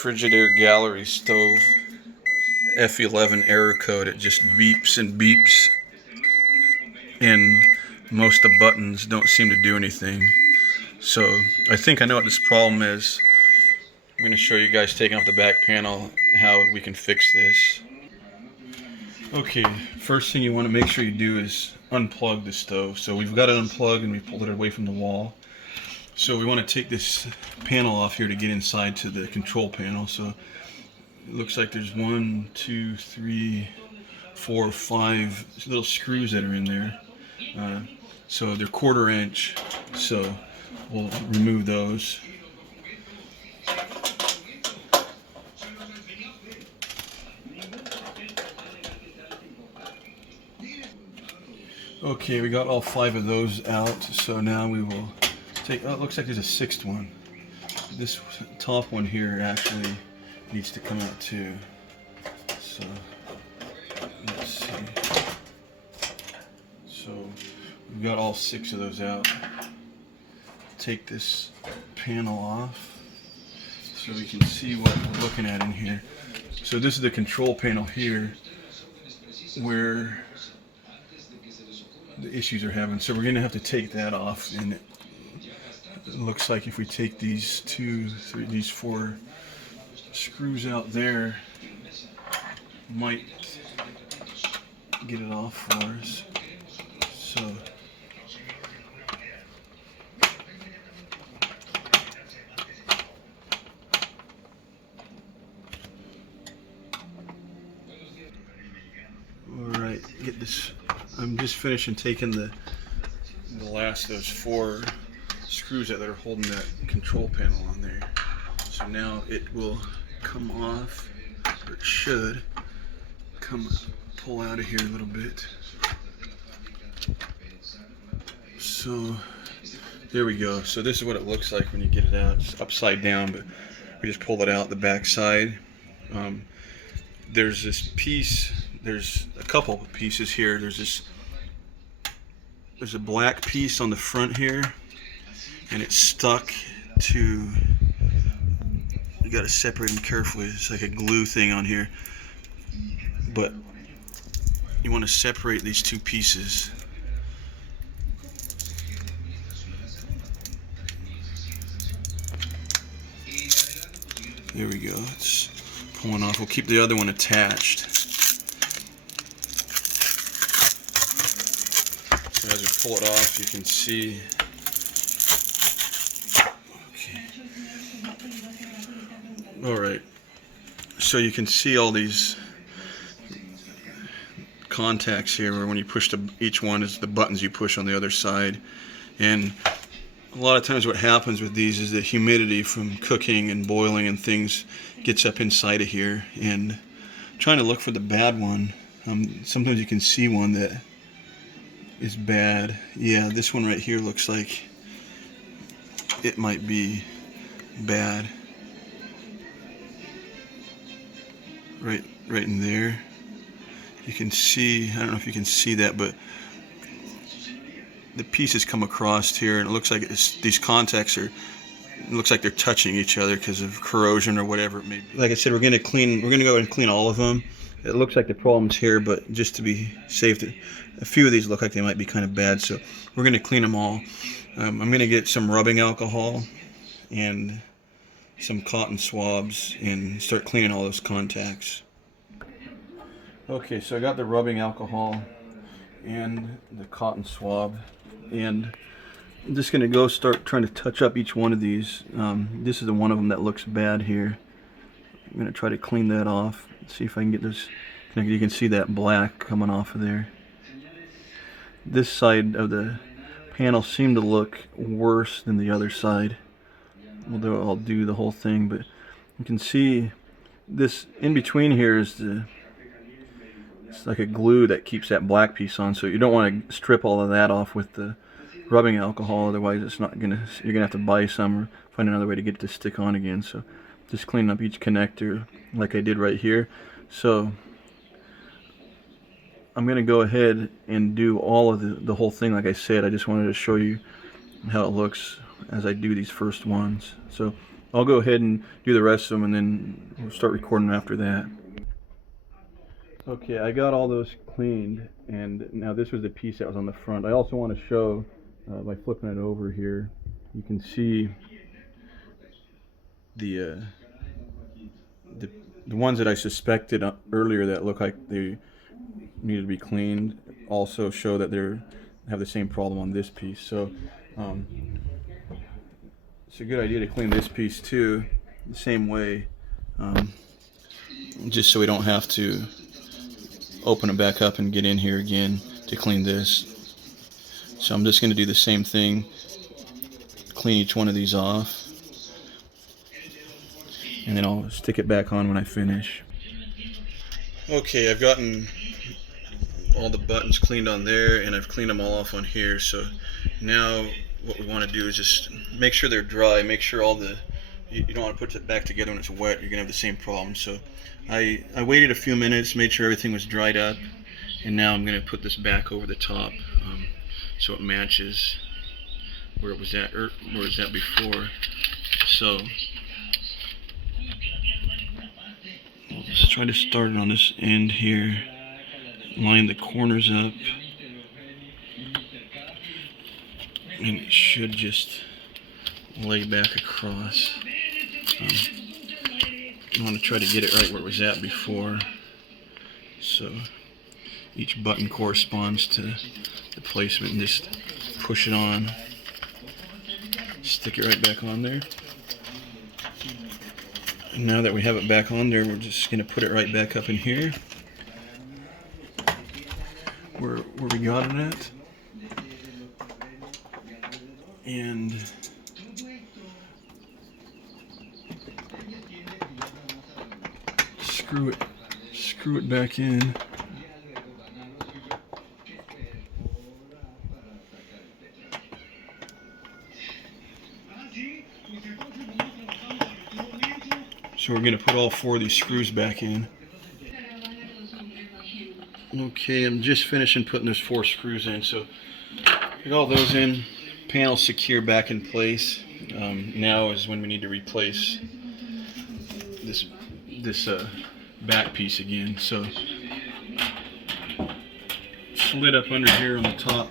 Frigidaire gallery stove F11 error code. It just beeps and beeps, and most of the buttons don't seem to do anything. So I think I know what this problem is. I'm going to show you guys taking off the back panel how we can fix this. Okay, first thing you want to make sure you do is unplug the stove. So we've got it unplugged and we pulled it away from the wall. So we want to take this panel off here to get inside to the control panel. So it looks like there's 1, 2, 3, 4, 5 little screws that are in there. So they're 1/4 inch. So we'll remove those. Okay, we got all 5 of those out. So now we will take, oh, it looks like there's a 6th one. This top one here actually needs to come out too. So let's see. So we've got all 6 of those out. Take this panel off so we can see what we're looking at in here. So this is the control panel here where the issues are having. So we're going to have to take that off, and it looks like if we take these 4 screws out there, might get it off for us. So alright, get this. I'm just finishing taking the last of those 4 screws that are holding that control panel on there. So now it will come off, or it should pull out of here a little bit. So there we go. So this is what it looks like when you get it out. It's upside down, but we just pulled it out the back side. There's this piece. There's a couple of pieces here. There's a black piece on the front here, and it's stuck to, you got to separate them carefully. It's like a glue thing on here, but you want to separate these 2 pieces. There we go. It's pulling off. We'll keep the other one attached. So as we pull it off, you can see. Okay. Alright. So you can see all these contacts here where when you push each one is the buttons you push on the other side. And a lot of times what happens with these is the humidity from cooking and boiling and things gets up inside of here. And trying to look for the bad one, sometimes you can see one that is bad. Yeah, this one right here looks like it might be bad. Right in there. You can see, I don't know if you can see that, but the pieces come across here, and it looks like these contacts it looks like they're touching each other because of corrosion or whatever it may be. Like I said, we're going to go ahead and clean all of them. It looks like the problem's here, but just to be safe, a few of these look like they might be kind of bad, so we're going to clean them all. I'm going to get some rubbing alcohol and some cotton swabs and start cleaning all those contacts. Okay, so I got the rubbing alcohol and the cotton swab, and I'm just going to start trying to touch up each one of these. This is the one of them that looks bad here. I'm going to try to clean that off. See if I can get this. You can see that black coming off of there. This side of the panel seemed to look worse than the other side. Although I'll do the whole thing, but you can see this in between here is it's like a glue that keeps that black piece on. So you don't want to strip all of that off with the rubbing alcohol, otherwise you're gonna have to buy some or find another way to get it to stick on again. So just cleaning up each connector like I did right here. So I'm going to go ahead and do all of the whole thing like I said. I just wanted to show you how it looks as I do these first ones. So I'll go ahead and do the rest of them, and then we'll start recording after that. Okay, I got all those cleaned, and now this was the piece that was on the front. I also want to show, by flipping it over here, you can see the ones that I suspected earlier that look like they needed to be cleaned also show that they have the same problem on this piece. So it's a good idea to clean this piece too, the same way, just so we don't have to open it back up and get in here again to clean this. So I'm just going to do the same thing, clean each one of these off, and then I'll stick it back on when I finish. Okay, I've gotten all the buttons cleaned on there, and I've cleaned them all off on here. So now what we want to do is just make sure they're dry, make sure all the, you don't want to put it back together when it's wet, you're going to have the same problem. So I waited a few minutes, made sure everything was dried up, and now I'm going to put this back over the top so it matches where it was at, or where it was at before. So I'll just try to start it on this end here, line the corners up, and it should just lay back across. You want to try to get it right where it was at before, so each button corresponds to the placement, and just push it on, stick it right back on there. And now that we have it back on there, we're just going to put it right back up in here where we got it at, and screw it back in. So we're going to put all 4 of these screws back in. Okay, I'm just finishing putting those 4 screws in. So get all those in, panel secure back in place. Now is when we need to replace this back piece again. So slid up under here on the top.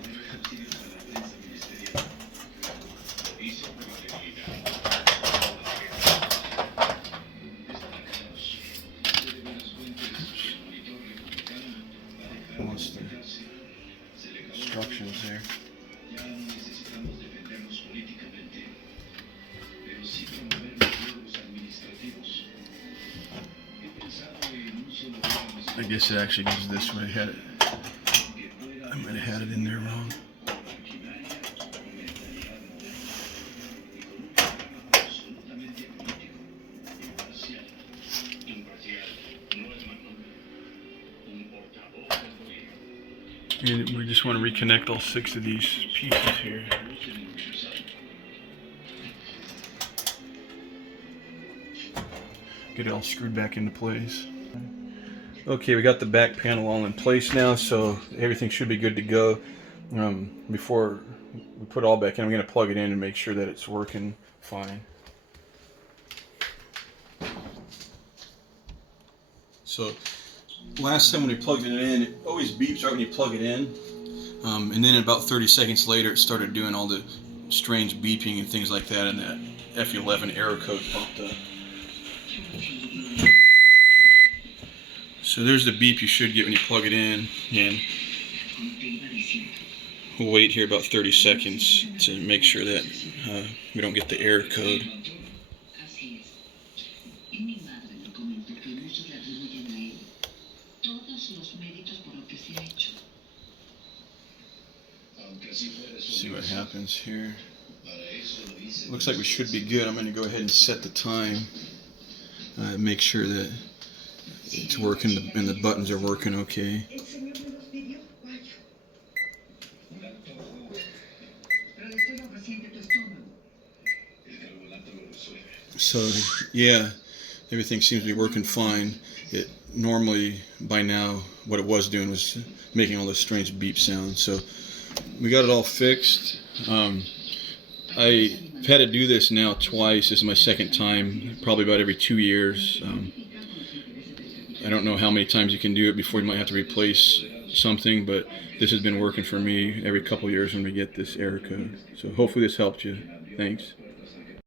Lost the instructions there. I guess it actually goes this way. I might have had it in there wrong. And we just want to reconnect all 6 of these pieces here. Get it all screwed back into place. Okay, we got the back panel all in place now, so everything should be good to go. Before we put it all back in, I'm going to plug it in and make sure that it's working fine. So last time when we plugged it in, it always beeps right when you plug it in, and then about 30 seconds later it started doing all the strange beeping and things like that, and that F11 error code popped up. So there's the beep you should get when you plug it in, and we'll wait here about 30 seconds to make sure that we don't get the error code. See what happens here. Looks like we should be good. I'm going to go ahead and set the time. Make sure that it's working and the buttons are working okay. So yeah, everything seems to be working fine. It normally, by now, what it was doing was making all those strange beep sounds. So we got it all fixed. I've had to do this now twice. This is my second time, probably about every 2 years. I don't know how many times you can do it before you might have to replace something, but this has been working for me every couple years when we get this error code. So hopefully this helped you. Thanks.